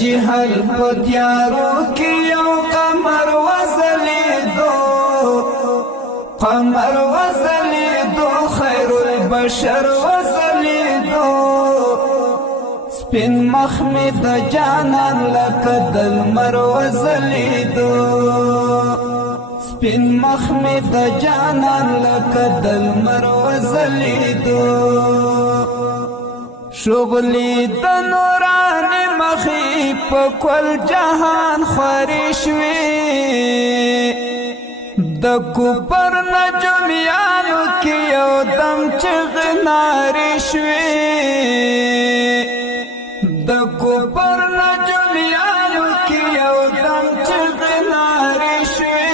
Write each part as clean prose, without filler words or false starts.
جهل په تیارو کې یو قمر وځلېدو، قمر وځلېدو، خیر البشر وځلېدو. سپین مخ مې د جانان لکه د لمر وځلېدو، سپین مخ مې د جانان لکه د لمر وځلېدو. شغلی د نوران مخی په کل جهان خورې شوې، د کوپر نجومیانو کې یو دم چغې نارې شوې، د کوپر نجومیانو کې یو دم چغې نارې شوې.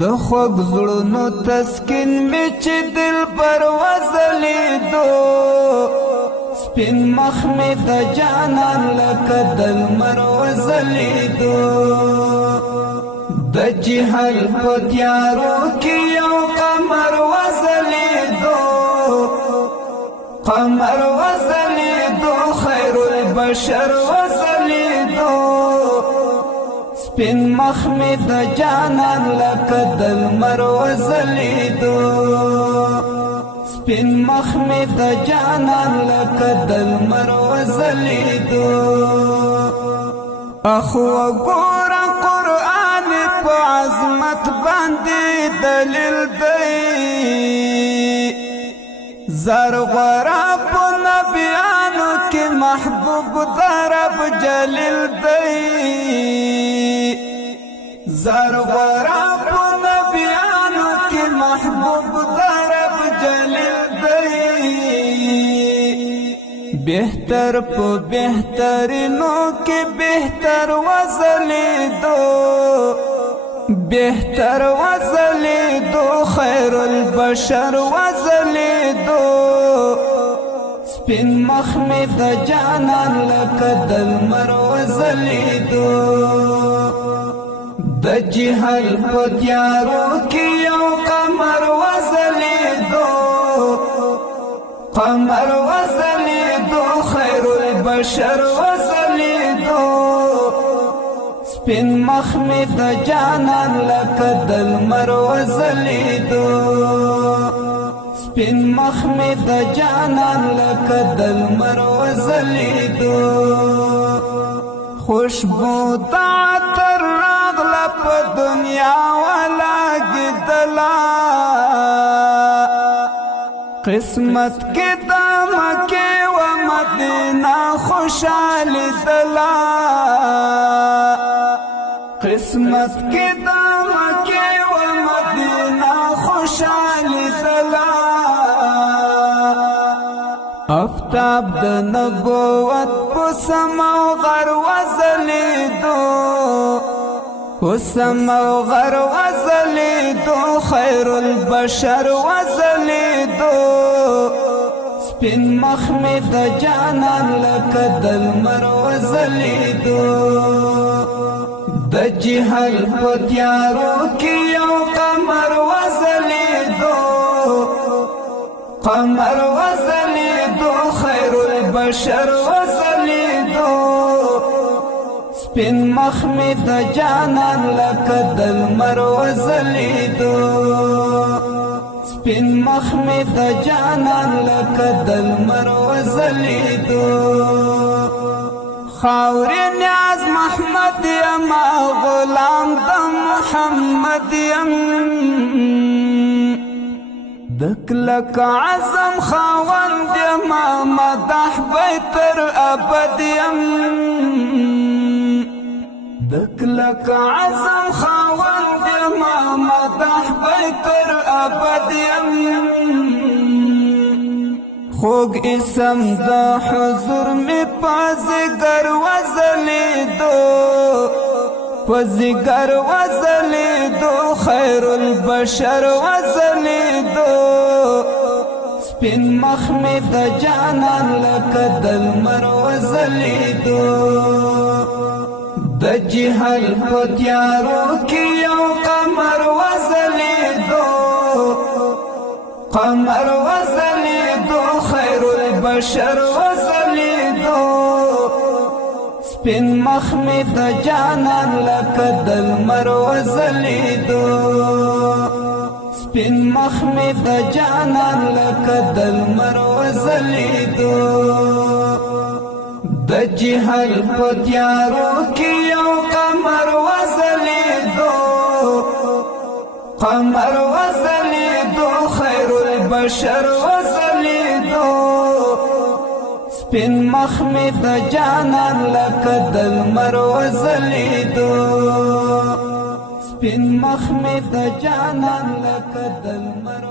د خوږ زړونو تسکین مې چې دلبر وځلېدو، سپین مخ مې د جانان لکه د لمر وځلېدو. د جهل په تیارو کې یو قمر وځلېدو، قمر وځلېدو، خیر البشر وځلېدو. سپین مخ مې د جانان لکه د لمر وځلېدو، سپین مخ مې د جانان لکه د لمر وځلېدو. اخو وګوره قرآن په عظمت باندې دلیل دی، زرغره په نبیانو کې محبوب د رب جلیل دی، زرغره په نبیانو کې محبوب د رب جلیل دی. بهتر په بهترینو کې بهتر وځلېدو، بهتر وځلېدو، خیر البشر وځلېدو. سپین مخ مې د جانان لکه د لمر وځلېدو، د جهل په تیارو کې یو قمر وځلېدو، قمر وځلېدو، خیر البشر وځلېدو. سپین مخ مې د جانان لکه د لمر وځلېدو، سپین مخ مې د جانان لکه د لمر وځلېدو. خوشبو د عطر راغله په دنیا ولاګېدله، قسمت کې د مکې و مدینه خوشالېدله، قسمت کې د مکې و مدینه خوشالېدله. آفتاب د نبوت په سماوغر وځلېدو، په سماوغر وځلېدو، خیر البشر وځلېدو. سپین مخ مې د جانان لکه د لمر وځلېدو، د جهل په تیارو کې یو قمر وځلېدو، قمر وځلېدو، خیر البشر وځلېدو. سپین مخ مې د جانان لکه د لمر وځلېدو، سپین مخ مې د جانان لکه د لمر وځلېدو. خاورې نیاز محمد یم، غلام د محمد یم، د کلک عزم خاوند یم، مدح به تر ابد یم، د کلک عزم خاوند یم، مدح به تر ابد یم. خوږ اسم د حضور مې په ځیګر وځلېدو، په ځیګر وځلېدو، خیر البشر وځلېدو. سپین مخ مې د جانان لکه د لمر وځلېدو، د جهل په تیارو کې یو قمر وځلېدو، قمر وځلېدو، خیر البشر وځلېدو. سپین مخ می د جانان لکه د لمر وځلیدو سپین مخ می د جانان لکه د لمر وځلیدو د جهل په تیارو کې یو قمر وځلیدو قمر وځلیدو خیر البشر وځلیدو سپین مخ می د جانان لکه د لمر وځلیدو سپین مخ می د جانان لکه د لمر